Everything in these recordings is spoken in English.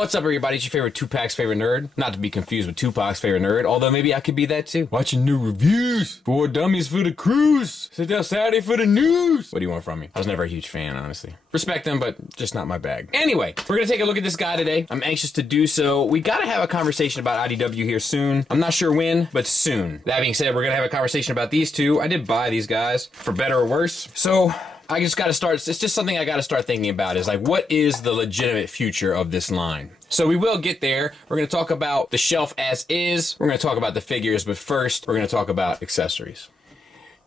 What's up, everybody? It's your favorite Tupac's favorite nerd. Not to be confused with Tupac's favorite nerd, although maybe I could be that too. Watching new reviews. 4 dummies for the cruise. Sit down Saturday for the news. What do you want from me? I was never a huge fan, honestly. Respect them, but just not my bag. Anyway, we're gonna take a look at this guy today. I'm anxious to do so. We gotta have a conversation about IDW here soon. I'm not sure when, but soon. That being said, we're gonna have a conversation about these two. I did buy these guys, for better or worse. So, I just gotta start, it's just something I gotta start thinking about is like, what is the legitimate future of this line? So we will get there. We're gonna talk about the shelf as is. We're gonna talk about the figures, but first, we're gonna talk about accessories.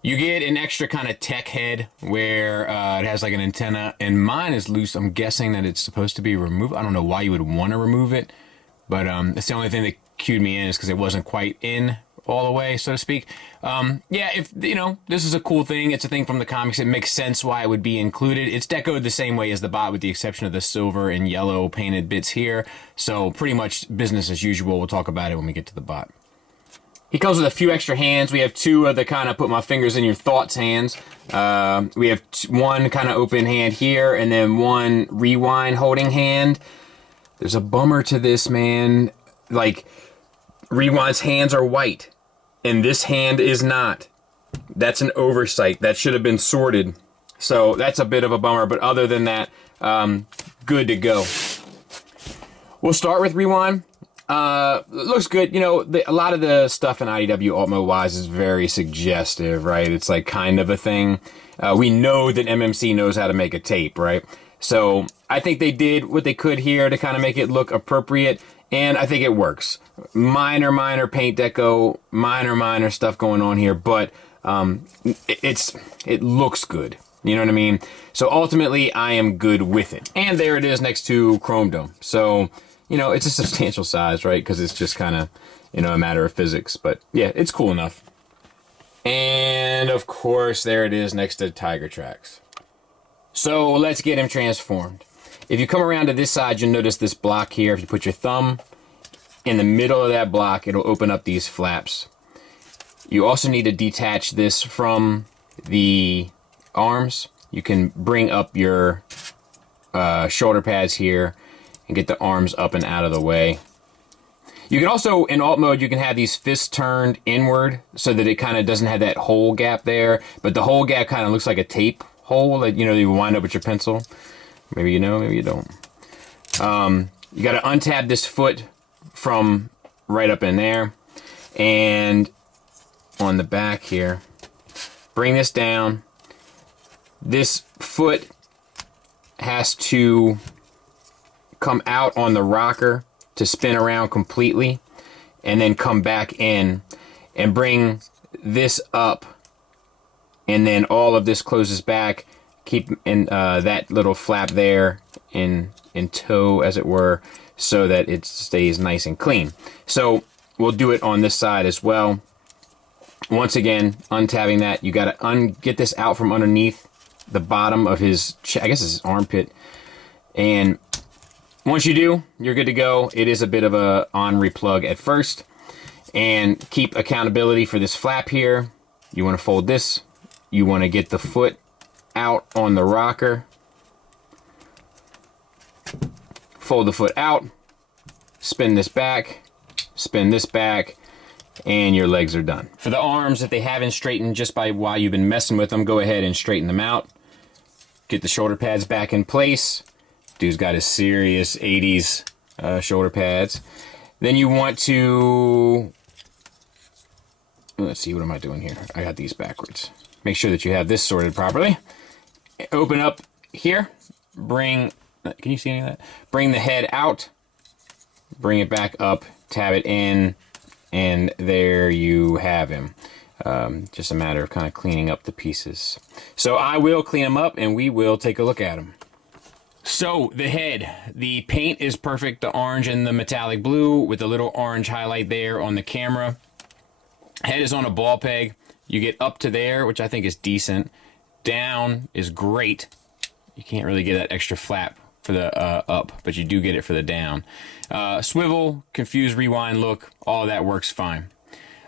You get an extra kind of tech head where it has like an antenna, and mine is loose. I'm guessing that it's supposed to be removed. I don't know why you would wanna remove it, but it's the only thing that cued me in is because it wasn't quite in all the way, so to speak. Yeah, if, you know, this is a cool thing. It's a thing from the comics. It makes sense why it would be included. It's decoed the same way as the bot with the exception of the silver and yellow painted bits here. So pretty much business as usual. We'll talk about it when we get to the bot. He comes with a few extra hands. We have two of the kind of put my fingers in your thoughts hands. We have one kind of open hand here and then one rewind holding hand. There's a bummer to this, man. Like, Rewind's hands are white, and this hand is not. That's an oversight. That should have been sorted. So that's a bit of a bummer, but other than that, good to go. We'll start with Rewind. Looks good. You know, a lot of the stuff in IDW Altmo-wise is very suggestive, right? It's like kind of a thing. We know that MMC knows how to make a tape, right? So I think they did what they could here to kind of make it look appropriate. And I think it works. Minor paint deco, minor stuff going on here, but it looks good. You know what I mean? So ultimately, I am good with it. And there it is next to Chromedome. So, you know, it's a substantial size, right? Because it's just kind of, you know, a matter of physics. But yeah, it's cool enough. And of course, there it is next to Tiger Tracks. So let's get him transformed. If you come around to this side, you'll notice this block here. If you put your thumb in the middle of that block, it'll open up these flaps. You also need to detach this from the arms. You can bring up your shoulder pads here and get the arms up and out of the way. You can also, in alt mode, you can have these fists turned inward so that it kind of doesn't have that hole gap there, but the hole gap kind of looks like a tape hole that, you know, you wind up with your pencil. Maybe you know, maybe you don't. You got to untab this foot from right up in there. And on the back here, bring this down. This foot has to come out on the rocker to spin around completely and then come back in and bring this up. And then all of this closes back. Keep in that little flap there in tow, as it were, so that it stays nice and clean. So we'll do it on this side as well. Once again, untabbing that, you got to get this out from underneath the bottom of his, I guess it's his armpit. And once you do, you're good to go. It is a bit of a on-replug at first. And keep accountability for this flap here. You want to fold this. You want to get the foot out on the rocker, fold the foot out, spin this back, and your legs are done. For the arms, if they haven't straightened just by while you've been messing with them, go ahead and straighten them out. Get the shoulder pads back in place. Dude's got his serious 80s shoulder pads. Then you want to, let's see, what am I doing here? I got these backwards. Make sure that you have this sorted properly. Open up here, can you see any of that? Bring the head out, bring it back up, tab it in, and there you have him. Just a matter of kind of cleaning up the pieces. So I will clean them up and we will take a look at them. So the head, the paint is perfect, the orange and the metallic blue with the little orange highlight there on the camera. Head is on a ball peg. You get up to there, which I think is decent. Down is great. You can't really get that extra flap for the up, but you do get it for the down. Swivel, confuse, rewind look, all of that works fine.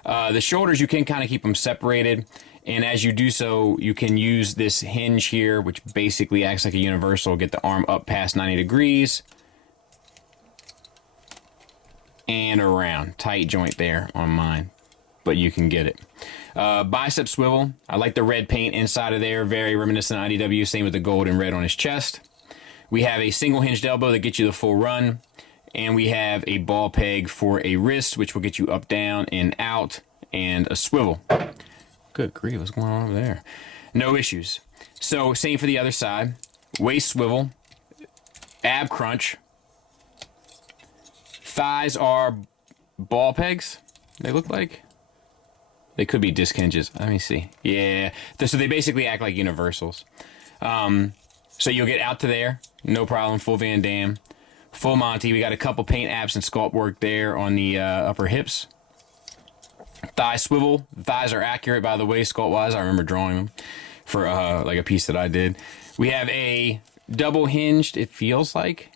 The shoulders, you can kind of keep them separated. And as you do so, you can use this hinge here, which basically acts like a universal, get the arm up past 90 degrees. and around. Tight joint there on mine, but you can get it. Bicep swivel. I like the red paint inside of there. Very reminiscent of IDW. Same with the gold and red on his chest. We have a single hinged elbow that gets you the full run. And we have a ball peg for a wrist, which will get you up, down, and out, and a swivel. Good grief, what's going on over there? No issues. So, same for the other side. Waist swivel, ab crunch. Thighs are ball pegs, they look like. They could be disc hinges. Let me see. Yeah, so they basically act like universals. So you'll get out to there, no problem, full Van Damme. Full Monty. We got a couple paint apps and sculpt work there on the upper hips. Thigh swivel. Thighs are accurate, by the way, sculpt-wise. I remember drawing them for like a piece that I did. We have a double hinged, it feels like.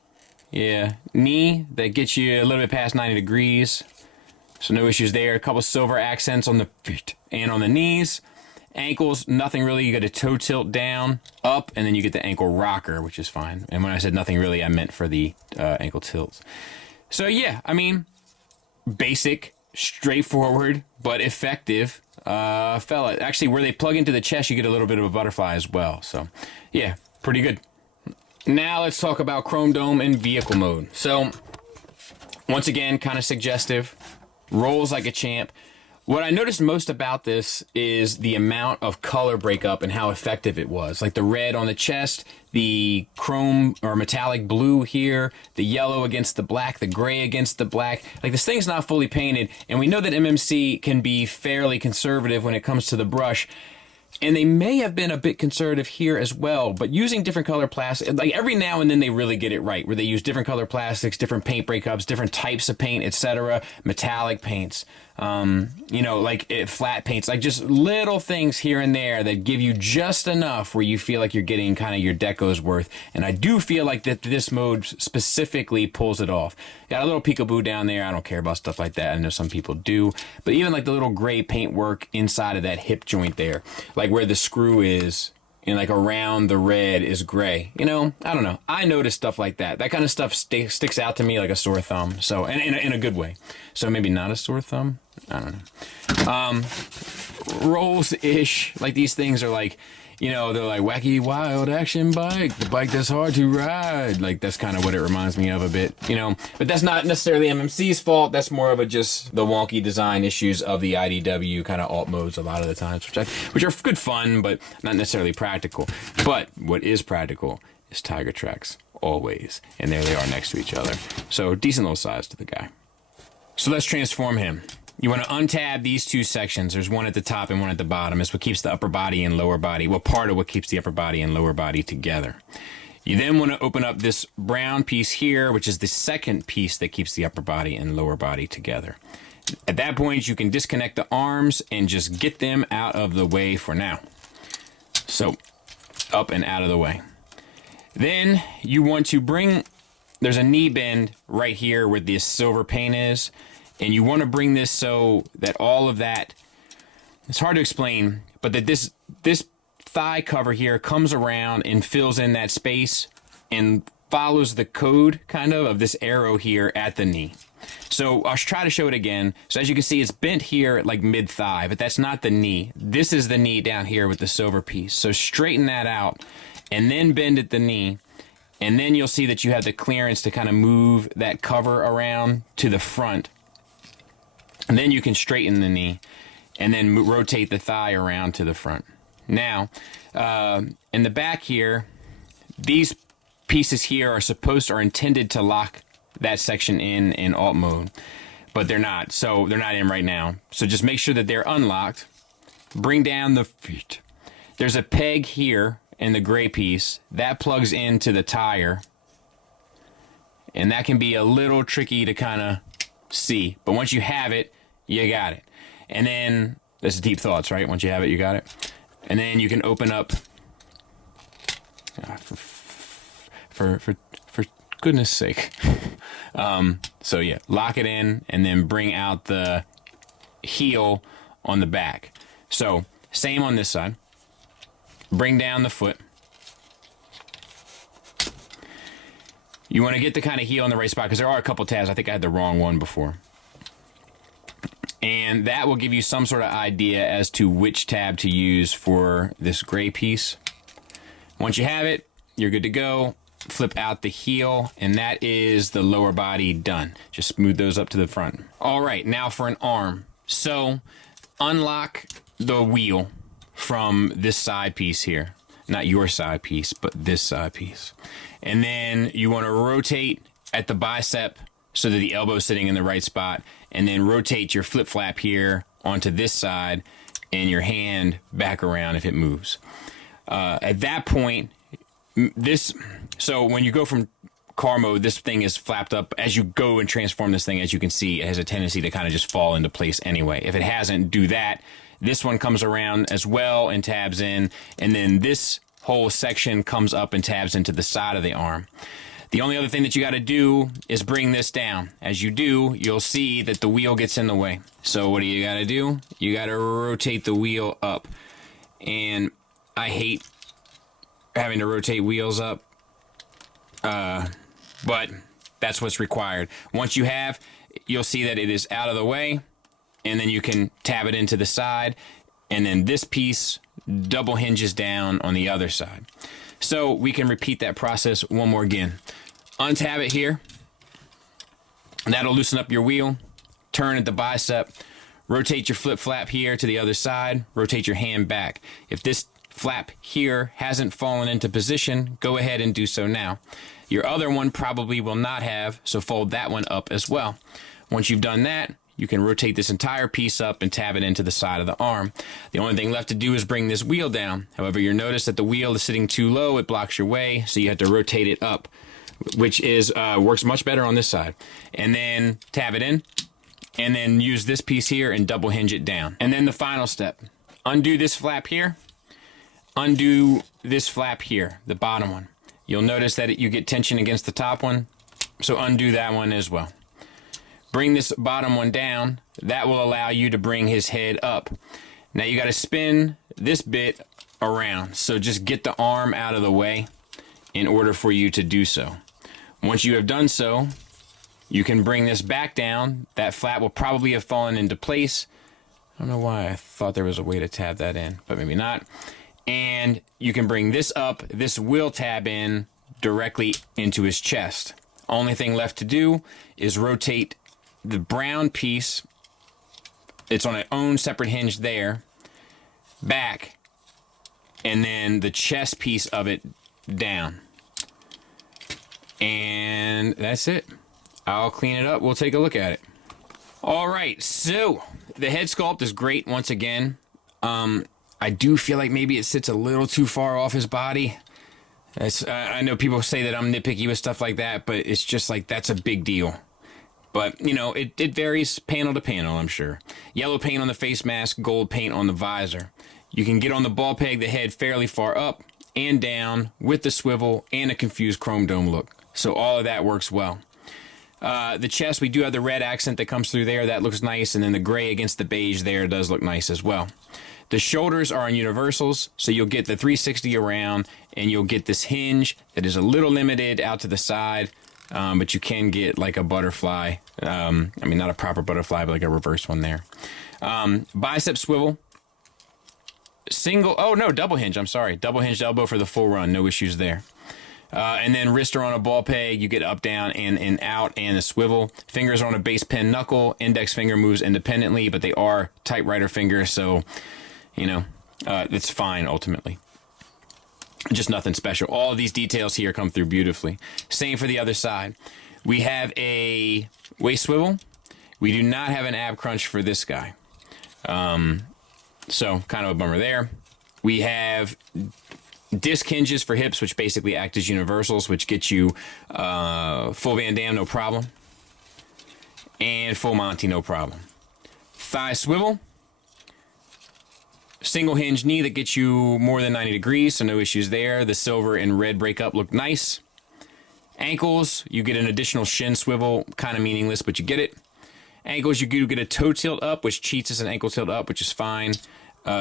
Yeah. Knee that gets you a little bit past 90 degrees. So no issues there. A couple silver accents on the feet and on the knees. Ankles, nothing really. You got a toe tilt down, up, and then you get the ankle rocker, which is fine. And when I said nothing really, I meant for the ankle tilts. So yeah, I mean, basic, straightforward, but effective fella. Actually, where they plug into the chest, you get a little bit of a butterfly as well. So yeah, pretty good. Now let's talk about Chromedome in vehicle mode. So once again, kind of suggestive. Rolls like a champ. What I noticed most about this is the amount of color breakup and how effective it was. Like the red on the chest, the chrome or metallic blue here, the yellow against the black, the gray against the black. Like this thing's not fully painted, and we know that MMC can be fairly conservative when it comes to the brush. And they may have been a bit conservative here as well, but using different color plastics, like every now and then they really get it right, where they use different color plastics, different paint breakups, different types of paint, etc., metallic paints, you know, like flat paints, like just little things here and there that give you just enough where you feel like you're getting kind of your deco's worth. And I do feel like that this mode specifically pulls it off. Got a little peekaboo down there. I don't care about stuff like that. I know some people do, but even like the little gray paint work inside of that hip joint there, like where the screw is and like around the red is gray. You know, I don't know. I notice stuff like that. That kind of stuff sticks out to me like a sore thumb. So, and in a good way. So maybe not a sore thumb. I don't know. Rolls-ish. Like these things are like, you know, they're like wacky, wild action bike, the bike that's hard to ride. Like that's kind of what it reminds me of a bit, you know. But that's not necessarily MMC's fault. That's more of a just the wonky design issues of the IDW kind of alt modes a lot of the times, which are good fun, but not necessarily practical. But what is practical is Tiger tracks, always. And there they are next to each other. So decent little size to the guy. So let's transform him. You want to untab these two sections. There's one at the top and one at the bottom. It's what keeps the upper body and lower body, well, part of what keeps the upper body and lower body together. You then want to open up this brown piece here, which is the second piece that keeps the upper body and lower body together. At that point, you can disconnect the arms and just get them out of the way for now. So, up and out of the way. Then you want to bring, there's a knee bend right here where this silver paint is. And you want to bring this so that all of that, it's hard to explain, but that this thigh cover here comes around and fills in that space and follows the code kind of this arrow here at the knee. So I'll try to show it again. So as you can see, it's bent here at like mid thigh, but that's not the knee. This is the knee down here with the silver piece. So straighten that out and then bend at the knee. And then you'll see that you have the clearance to kind of move that cover around to the front. And then you can straighten the knee and then rotate the thigh around to the front. Now, in the back here, these pieces here are intended to lock that section in alt mode, but they're not. So they're not in right now. So just make sure that they're unlocked. Bring down the feet. There's a peg here in the gray piece that plugs into the tire. And that can be a little tricky to kind of see, but once you have it, you got it. And then this is deep thoughts, right? Once you have it, you got it. And then you can open up for goodness sake. So yeah, lock it in and then bring out the heel on the back. So same on this side. Bring down the foot. You want to get the kind of heel in the right spot because there are a couple tabs. I think I had the wrong one before. And that will give you some sort of idea as to which tab to use for this gray piece. Once you have it, you're good to go. Flip out the heel, and that is the lower body done. Just smooth those up to the front. All right, now for an arm. So unlock the wheel from this side piece here. Not your side piece, but this side piece. And then you want to rotate at the bicep so that the elbow is sitting in the right spot, and then rotate your flip flap here onto this side and your hand back around if it moves. At that point, so when you go from car mode, this thing is flapped up. As you go and transform this thing, as you can see, it has a tendency to kind of just fall into place anyway. If it hasn't, do that. This one comes around as well and tabs in, and then this whole section comes up and tabs into the side of the arm. The only other thing that you got to do is bring this down. As you do, you'll see that the wheel gets in the way. So what do you got to do? You got to rotate the wheel up. And I hate having to rotate wheels up, but that's what's required. Once you have, you'll see that it is out of the way, and then you can tab it into the side, and then this piece double hinges down on the other side. So we can repeat that process one more again. Untab it here. That'll loosen up your wheel. Turn at the bicep. Rotate your flip flap here to the other side. Rotate your hand back. If this flap here hasn't fallen into position, go ahead and do so now. Your other one probably will not have, so fold that one up as well. Once you've done that, you can rotate this entire piece up and tab it into the side of the arm. The only thing left to do is bring this wheel down. However, you'll notice that the wheel is sitting too low. It blocks your way, so you have to rotate it up, which is works much better on this side. And then tab it in, and then use this piece here and double hinge it down. And then the final step. Undo this flap here. Undo this flap here, the bottom one. You'll notice that you get tension against the top one, so undo that one as well. Bring this bottom one down. That will allow you to bring his head up. Now you got to spin this bit around, so just get the arm out of the way in order for you to do so. Once you have done so, you can bring this back down. That flap will probably have fallen into place. I don't know why I thought there was a way to tab that in, but maybe not. And you can bring this up. This will tab in directly into his chest. Only thing left to do is rotate the brown piece. It's on its own separate hinge there, back, and then the chest piece of it down. And that's it. I'll clean it up. We'll take a look at it. All right, so the head sculpt is great once again. I do feel like maybe it sits a little too far off his body. I know people say that I'm nitpicky with stuff like that, but it's just like that's a big deal. But, you know, it varies panel to panel, I'm sure. Yellow paint on the face mask, gold paint on the visor. You can get on the ball peg the head fairly far up and down with the swivel and a confused chrome dome look. So all of that works well. The chest, we do have the red accent that comes through there. That looks nice. And then the gray against the beige there does look nice as well. The shoulders are on universals, so you'll get the 360 around, and you'll get this hinge that is a little limited out to the side, but you can get like a butterfly. I mean, not a proper butterfly, but like a reverse one there. Bicep swivel. Double hinge, I'm sorry. Double hinged elbow for the full run, no issues there. And then wrist are on a ball peg, you get up, down, and out, and a swivel. Fingers are on a base pen knuckle. Index finger moves independently, but they are typewriter fingers, so, you know, it's fine ultimately. Just nothing special. All of these details here come through beautifully. Same for the other side. We have a waist swivel. We do not have an ab crunch for this guy. So kind of a bummer there. We have disc hinges for hips, which basically act as universals, which get you full Van Damme, no problem. And full Monty, no problem. Thigh swivel. Single hinge knee that gets you more than 90 degrees, so no issues there. The silver and red breakup look nice. Ankles, you get an additional shin swivel, kind of meaningless, but you get it. Ankles, you do get a toe tilt up, which cheats as an ankle tilt up, which is fine.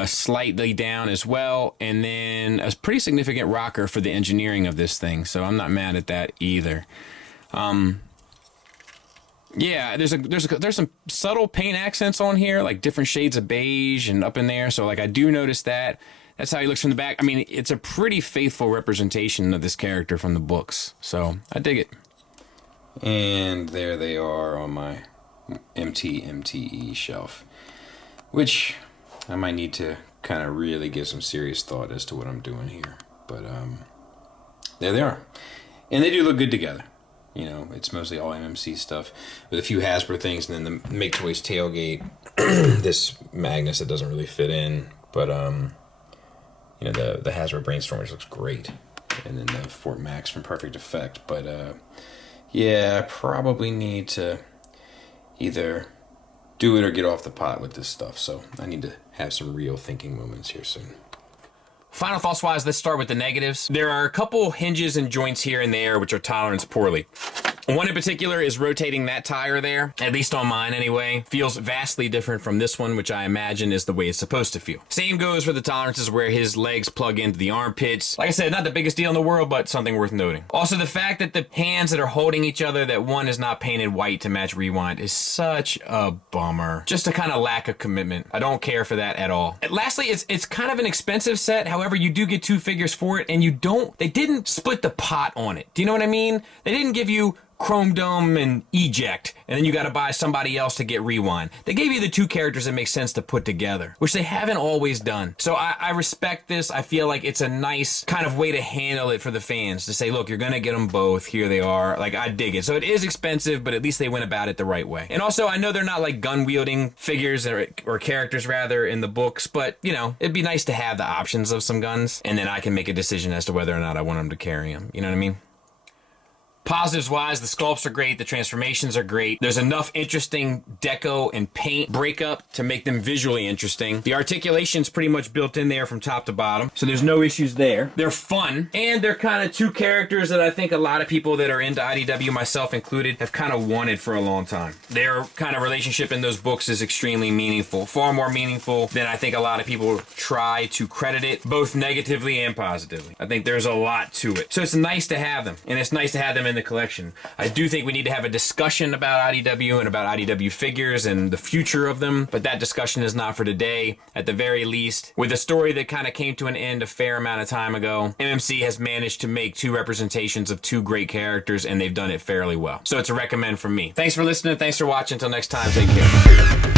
Slightly down as well, and then a pretty significant rocker for the engineering of this thing, so I'm not mad at that either. Yeah, there's some subtle paint accents on here, like different shades of beige and up in there. So like I do notice that. That's how he looks from the back. I mean, it's a pretty faithful representation of this character from the books. So I dig it. And there they are on my MTE shelf, which I might need to kind of really give some serious thought as to what I'm doing here. But there they are. And they do look good together. You know, it's mostly all MMC stuff with a few Hasbro things, and then the Make Toys tailgate, this Magnus that doesn't really fit in, but you know, the Hasbro Brainstorm, which looks great, and then the Fort Max from Perfect Effect. But yeah, I probably need to either do it or get off the pot with this stuff. So I need to have some real thinking moments here soon. Final thoughts wise, let's start with the negatives. There are a couple hinges and joints here and there which are toleranced poorly. One in particular is rotating that tire there, at least on mine anyway. Feels vastly different from this one, which I imagine is the way it's supposed to feel. Same goes for the tolerances where his legs plug into the armpits. Like I said, not the biggest deal in the world, but something worth noting. Also, the fact that the hands that are holding each other, that one is not painted white to match Rewind, is such a bummer. Just a kind of lack of commitment. I don't care for that at all. And lastly, it's kind of an expensive set. However, you do get 2 figures for it, and they didn't split the pot on it. Do you know what I mean? They didn't give you Chromedome and Eject, and then you got to buy somebody else to get Rewind. They gave you the 2 characters that make sense to put together, which they haven't always done. So I respect this. I feel like it's a nice kind of way to handle it for the fans, to say, look, you're going to get them both. Here they are. Like, I dig it. So it is expensive, but at least they went about it the right way. And also, I know they're not like gun-wielding figures or characters, rather, in the books, but, you know, it'd be nice to have the options of some guns, and then I can make a decision as to whether or not I want them to carry them. You know what I mean? Positives wise, the sculpts are great, the transformations are great. There's enough interesting deco and paint breakup to make them visually interesting. The articulation's pretty much built in there from top to bottom, so there's no issues there. They're fun, and they're kind of 2 characters that I think a lot of people that are into IDW, myself included, have kind of wanted for a long time. Their kind of relationship in those books is extremely meaningful, far more meaningful than I think a lot of people try to credit it, both negatively and positively. I think there's a lot to it. So it's nice to have them, and it's nice to have them in the collection. I do think we need to have a discussion about IDW and about IDW figures and the future of them, but that discussion is not for today. At the very least, with a story that kind of came to an end a fair amount of time ago, MMC has managed to make 2 representations of 2 great characters, and they've done it fairly well. So it's a recommend from me. Thanks for listening. Thanks for watching. Until next time, take care.